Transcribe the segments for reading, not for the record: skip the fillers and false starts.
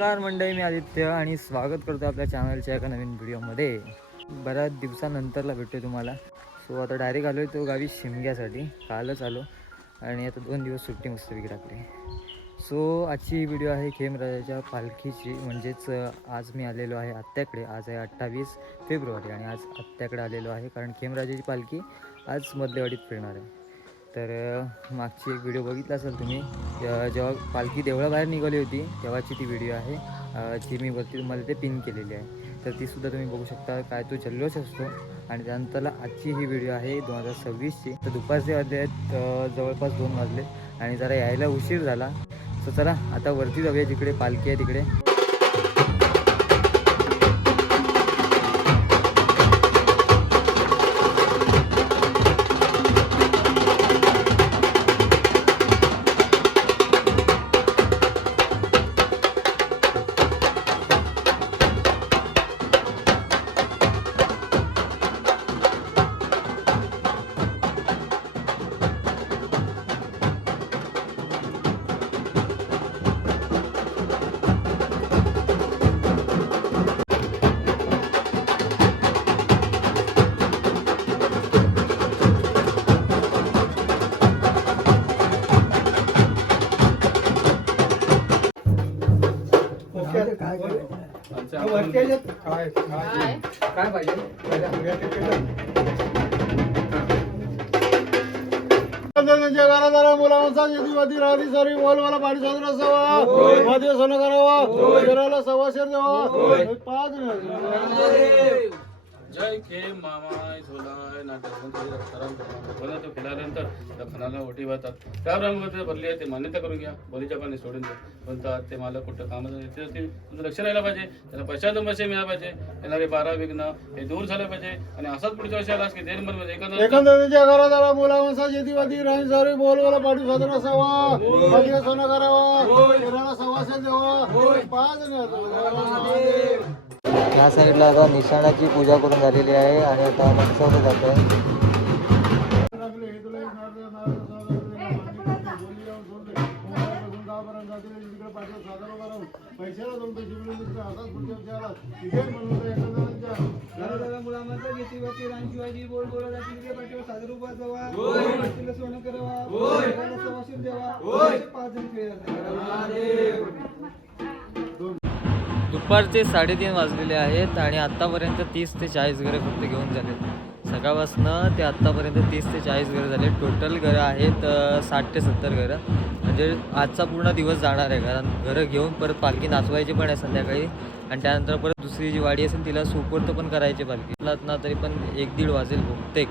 नमस्कार मंडळी, मी आदित्य आणि स्वागत करतो आपल्या चॅनलच्या एका नवीन व्हिडिओमध्ये. बऱ्याच दिवसानंतरला भेटतो तुम्हाला. सो आता डायरेक्ट आलो आहे तो गावी शिमग्यासाठी. कालच आलो आणि आता 2 दिवस सुट्टी मस्तपैकी टाकली. सो आजची ही व्हिडिओ आहे खेमराजाच्या पालखीची. म्हणजेच आज मी आलेलो आहे आत्याकडे. आज आहे 28 फेब्रुवारी आणि आज आत्याकडे आलेलो आहे कारण खेमराजाची पालखी आज मधलेवाडीत फिरणार आहे. तर मागची एक व्हिडिओ बघितला असेल तुम्ही, जेव्हा पालखी देवळाबाहेर निघाली होती तेव्हाची ती व्हिडिओ आहे, जी मी वरती तुम्हाला ते पिन केलेली आहे. तर तीसुद्धा तुम्ही बघू शकता. काय तो जल्लोष असतो. आणि त्यानंतरला आजची ही व्हिडिओ आहे 2026ची. तर दुपारचे वाजले आहेत जवळपास 2 वाजले आणि जरा यायला उशीर झाला. सो चला आता वरती जाऊया, जिकडे पालखी आहे तिकडे. काय पाहिजे घरादारा मुलांचा यदीवादी राहती सारी बोलवाला पाणी साजरा असावा, मध्ये सण करावा, घराला सवाशेर द्यावा. 5 जय खेम मामाय झोलाय नाटक तो केल्यानंतर त्या खणाला ओटी वाहतात. त्या ब्रह्ममध्ये भरली आहे ते मान्यता करून घ्या. बलीच्या पाणी सोडून द्या. म्हणतात ते मला कुठं कामाचं येते तुमचं लक्ष राहिलं पाहिजे. त्याला पश्चात पैसे मिळाला पाहिजे. येणारे 12 विघ्न हे दूर झालं पाहिजे. आणि असाच पुढच्या वर्षी आलास की देर म्हणजे एकंदरीच्या घरादारा मुलांचा यदीवादी राहती सारी बोलवाला पाणी साजरा असावा, मध्ये सण करावा, घराला सवाशेर द्यावा. 5 ह्या साईडला आता निशाणाची पूजा करून झालेली आहे आणि आता मनसवलं जात आहे. दुपारचे 3:30 वाजलेले आहेत आणि आत्तापर्यंत 30 ते 40 घरं फक्त घेऊन झालेत. सकाळपासनं ते आत्तापर्यंत 30 ते 40 घरं झाले. टोटल घरं आहेत 60 ते 70 घरं. म्हणजे आजचा पूर्ण दिवस जाणार आहे, कारण घरं घेऊन परत पालखी नाचवायची पण आहे संध्याकाळी. आणि त्यानंतर परत दुसरी जी वाडी असेल तिला सुपूर्त पण करायची पालखीला ना, तरी पण 1-1.5 वाजेल बहुतेक.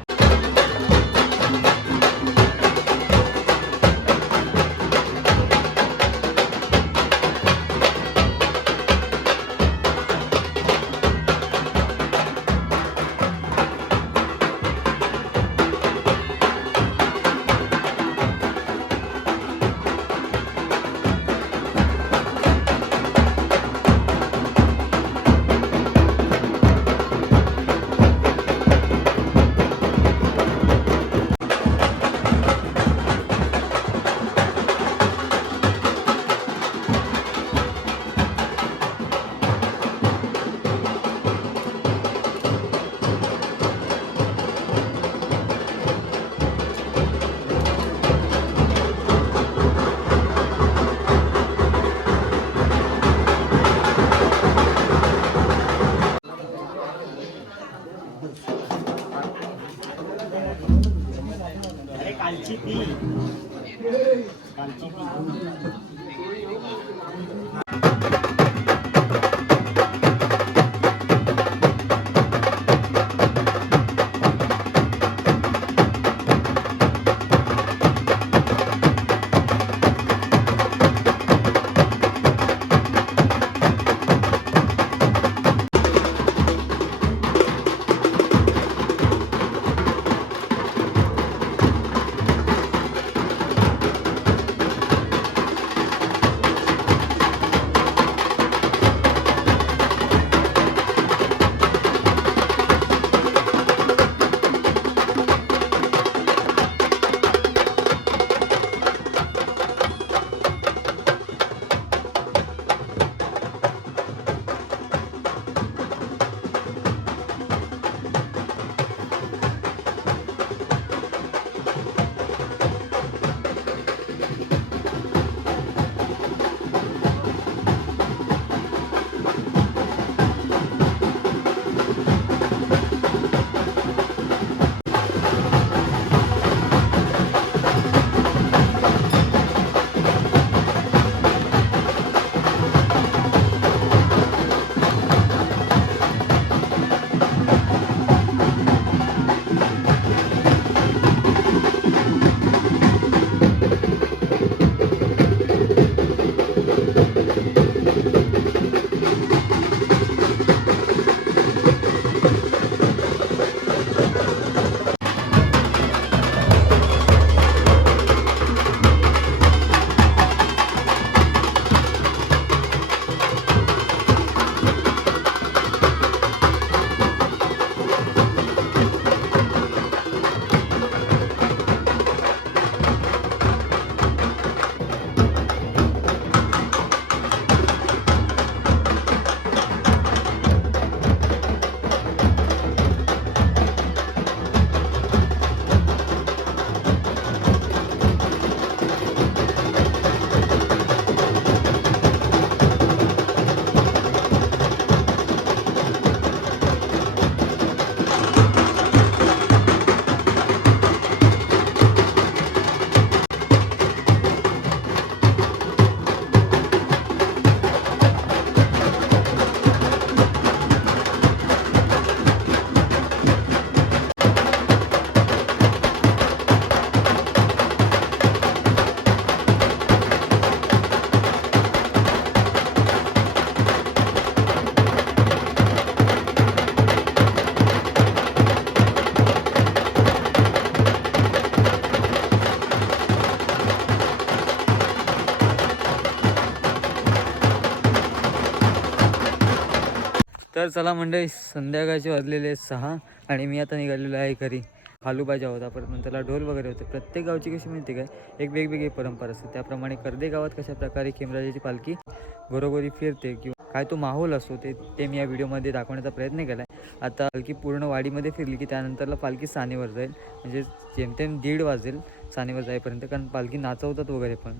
तर चला मंडळी, संध्याकाळचे वाजलेले 6 आणि मी आता निघालेलो आहे घरी. हालूबाजा होता, परत नंतरला ढोल वगैरे होते. प्रत्येक गावची कशी माहिती काय, एक वेगवेगळी परंपरा असते. त्याप्रमाणे कर्दे गावात कशा प्रकारे खेमराजाची पालखी घरोघरी फिरते किंवा काय तो माहोल असतो ते मी या व्हिडिओमध्ये दाखवण्याचा प्रयत्न केला आहे. आता पालखी पूर्ण वाडीमध्ये फिरली की त्यानंतरला पालखी सानेवर जाईल, म्हणजे जेमतेम 1:30 वाजेल सानेवर जाईपर्यंत, कारण पालखी नाचवतात वगैरे पण.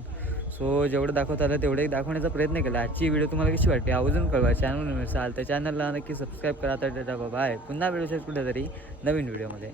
सो जेवढं दाखवता आलं तेवढं एक दाखवण्याचा प्रयत्न केला. आजची व्हिडिओ तुम्हाला कशी वाटते आवर्जून कळवा. चॅनल चाल तर चॅनलला नक्की सबस्क्राईब करा. तर बाय, पुन्हा व्हिडिओ कुठेतरी नवीन व्हिडिओमध्ये.